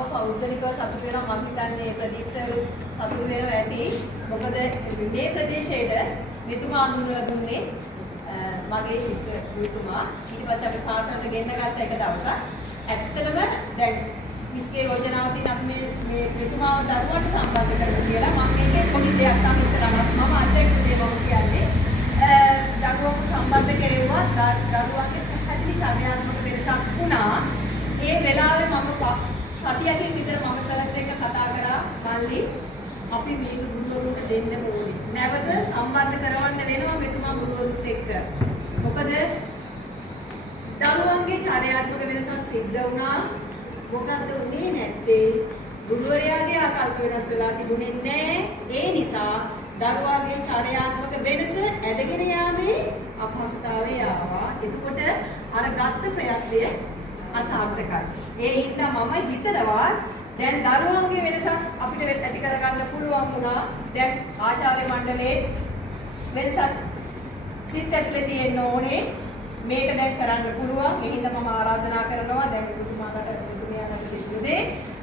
මම පෞද්ගලිකව සතුටු වෙනවා. මම හිතන්නේ ප්‍රදීප් සර් සතුටු වෙනවා ඇති. මොකද මේ ප්‍රදේශයට මෙතුමා අඳුනලා දුන්නේ මගේ හිතතුමා. ඊට පස්සේ අපි පාසලට ගෙන්න ගත්ත එක දවසක්. ඇත්තටම දැන් මිස්ගේ යෝජනාවකින් අපි මේ මෙතුමාව දරුවන්ට සම්බන්ධ කරමු කියලා මම මේකේ පොඩි දෙයක් තමයි ඉස්සරහට මම අත්දැකපු දේ මම කියන්නේ. දරුවන්ට සම්බන්ධ කෙරෙව්වා දරුවන්ගේ පැහැදිලි චර්යාත්මක වෙනසක් වුණා. ඒ වෙලාවේ මම සතියකින් විතර මම සලත් එක්ක කතා කරා මල්ලි අපි මේක ගුරුවරුන්ට දෙන්න ඕනේ. නැවත සම්බන්ධ කරවන්න වෙනවා මෙතුමා ගුරුවරුත් එක්ක. මොකද දරුවන්ගේ චර්යාත්මක වෙනසක් සිද්ධ වුණා. මොකද්ද උනේ නැත්තේ? ගුරුවරයාගේ ආකල්ප වෙනස් වෙලා තිබුණේ නැහැ. ඒ නිසා දරුවාගේ චර්යාත්මක වෙනස ඇදගෙන යාමේ අපහසුතාවය ආවා. එතකොට අර ගත්ත ප්‍රයත්නය අසාර්ථකයි. ඒ හින්දා මම හිතනවා දැන් දරුවන්ගේ වෙනසක් අපිට ඇති කරගන්න පුළුවන් වුණා. දැන් ආචාර්ය මණ්ඩලයේ වෙනසක් සිත් ඇතුලේ තියෙන්න ඕනේ. මේක දැන් කරන්න පුළුවන්. ඒ හින්දා මම ආරාධනා කරනවා දැන් මෙතුමාලට මෙතුමියාලට සිද්ධුනේ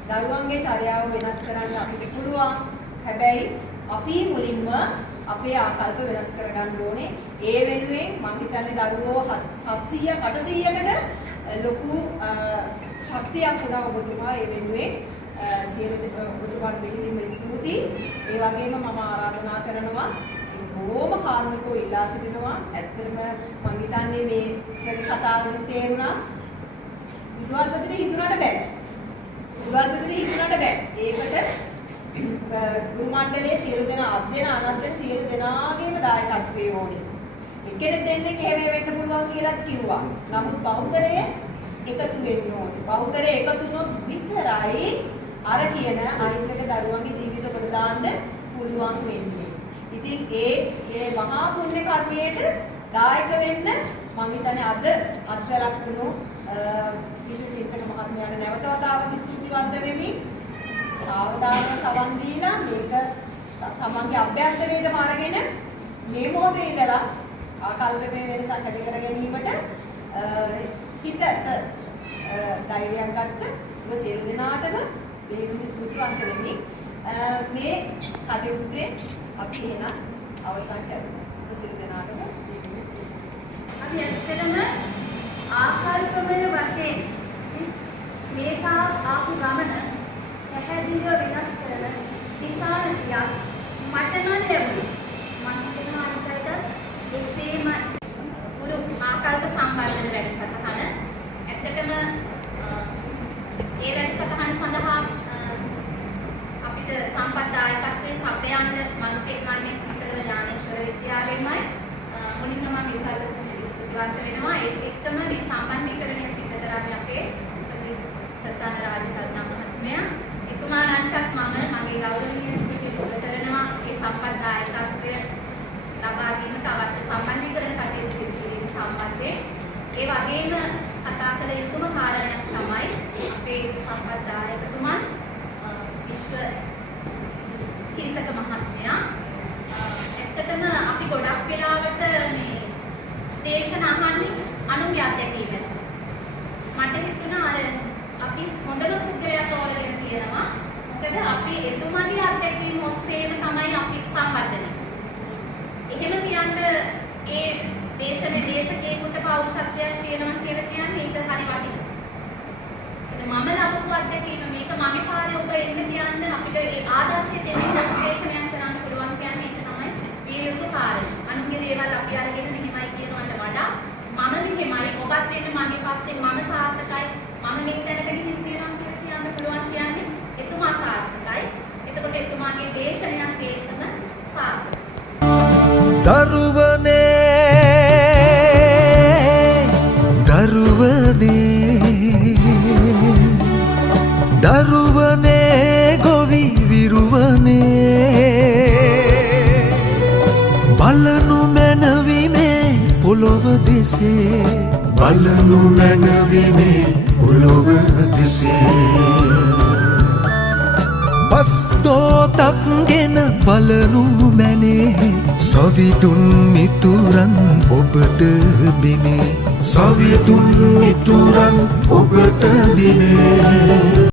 දරුවන්ගේ චර්යාව වෙනස් කරන්න අපිට පුළුවන්. හැබැයි අපි මුලින්ම අපේ ආකල්ප වෙනස් කරගන්න ඕනේ. ඒ වෙනුවෙන් මම හිතන්නේ දරුවෝ 700 800කට ලොකු ශක්තියක් වුණා ඔබතුමා. ඒ වෙනුවෙන් සියලු ඔබතුමාට පිළිගැනීම ස්තුතියි. ඒ වගේම මම ආරාධනා කරනවා බොහොම කාරුණිකව ඉල්ලා සිටිනවා. ඇත්තටම මම හිතන්නේ මේ සරි කතාවෙන් තේරුණා විද්‍යාර්ථීන්ට හිතුණාට බෑ. ඒකට ගුරු මණ්ඩලයේ සියලු දෙනා අධ්‍යයන අනධ්‍යයන සියලු දෙනාගේම දායකත්වයේ ඕනේ. එක්කෙනෙක් දෙන්නෙක් එහෙම වෙන්න පුළුවන් කියලා කිව්වා. නමුත් බහුතරය එකතු වෙන්න ඕනේ. බහුතරය එකතු වුණොත් විතරයි අර කියන අහිංසක දරුවන්ගේ ජීවිත කොට දාන්න පුළුවන් වෙන්නේ. ඉතින් ඒ මහා පුණ්‍ය කර්මයට දායක වෙන්න මම හිතන්නේ අද අත්වලක් වුණු විශේෂ චින්තක මහත්මයාට නැවත වතාවක් ස්තුතිවන්ත වෙමි. සාවධානව සවන් දීලා මේක තමන්ගේ අභ්‍යන්තරයටම අරගෙන මේ මොහොතේ ඉඳලා ආකල්පමය වෙනසක් ඇති කර ගැනීමට හිතට ධෛර්යයක් ගත්ත ඔබ සියලු දෙනාටම මේ ස්තුතිවන්ත වෙමි. මේ කටයුත්තේ අපි එන අවසන් කරමු. ඔබ සියලු දෙනාටම අපි ඇත්තටම ආකල්පමය වශයෙන් මේක ආපු ගමන පැහැදිලිව වෙනස් කරන දිශානතියක් මට නම් ලැබුණා. මම හිතනවා අනිකට එසේම ගුරු ආකල්ප සම්බන්ධන වැඩසටහන ඇත්තටම ඒ වැඩසටහන සඳහා අපිට සම්පත්දායකත්වයේ සපයන්න මනුපේ කන්නේ පිටර ඥානේශ්වර විද්‍යාලයමයි මුලින්ම මම විකාරතුමනි ස්තුතිවන්ත වෙනවා. ඒත් එක්කම මේ සම්බන්ධීකරණය සිදු කරන්නේ අපේ ප්‍රසන්න රාජකල්පනා මහත්මයා. එතුමාණන්ටත් මම මගේ ගෞරවනීය ස්තුති පුද කරනවා. ඒ සම්පත්දායකත්වය ලබා දීමට අවශ්‍ය සම්බන්ධීකරණ කටයුතු සිදු කිරීම සම්බන්ධයෙන් ඒ වගේම කතා කළ යුතුම කාරණයක් තමයි අපේ සම්පත්දායකතුමන් විශ්ව චින්තක මහත්මයා. ඇත්තටම අපි ගොඩක් වෙලාවට මේ දේශන අහන්නේ අනුන්ගේ අත්දැකීම් ඇස. මට හිතුණා අර අපි හොඳම පුද්ගලයා තෝරගෙන තියෙනවා. මොකද අපි එතුමාගේ අත්දැකීම් ඔස්සේම තමයි අපි සම්බන්ධ එහෙම කියන්න ඒ දේශනේ දේශකේකට පෞරුෂත්වයක් තියෙනවා කියලා කියන්නේ ඒක හරි වටිනවා. මම ලබපු අත්දැකීම මේක මගේ පාරේ ඔබ එන්න කියන්න අපිට ඒ ආදර්ශය දෙන්නේ මොටිවේෂනයක් කරන්න පුළුවන් කියන්නේ ඒක තමයි වීර්යක පාරේ. අනුන්ගේ දේවල් අපි අරගෙන මෙහෙමයි කියනවට වඩා මම මෙහෙමයි ඔබත් එන්න මගේ පස්සේ මම සාර්ථකයි මම මේ තැනට ගිහින් තියෙනවා කියලා කියන්න පුළුවන් කියන්නේ එතුමා සාර්ථකයි. එතකොට එතුමාගේ දේශනයත් ඒකම සාර්ථකයි. දරුවනේ ගොවි විරුවනේ බලනු මැනවිමේ පොළොව දෙසේ බලනු මැනවිමේ පොළොව දෙසේ පස්තෝතක් ගෙන බලනු මැනේ සවිදුන් මිතුරන් ඔබට බිනේ සවිදුන් මිතුරන් ඔබට බිනේ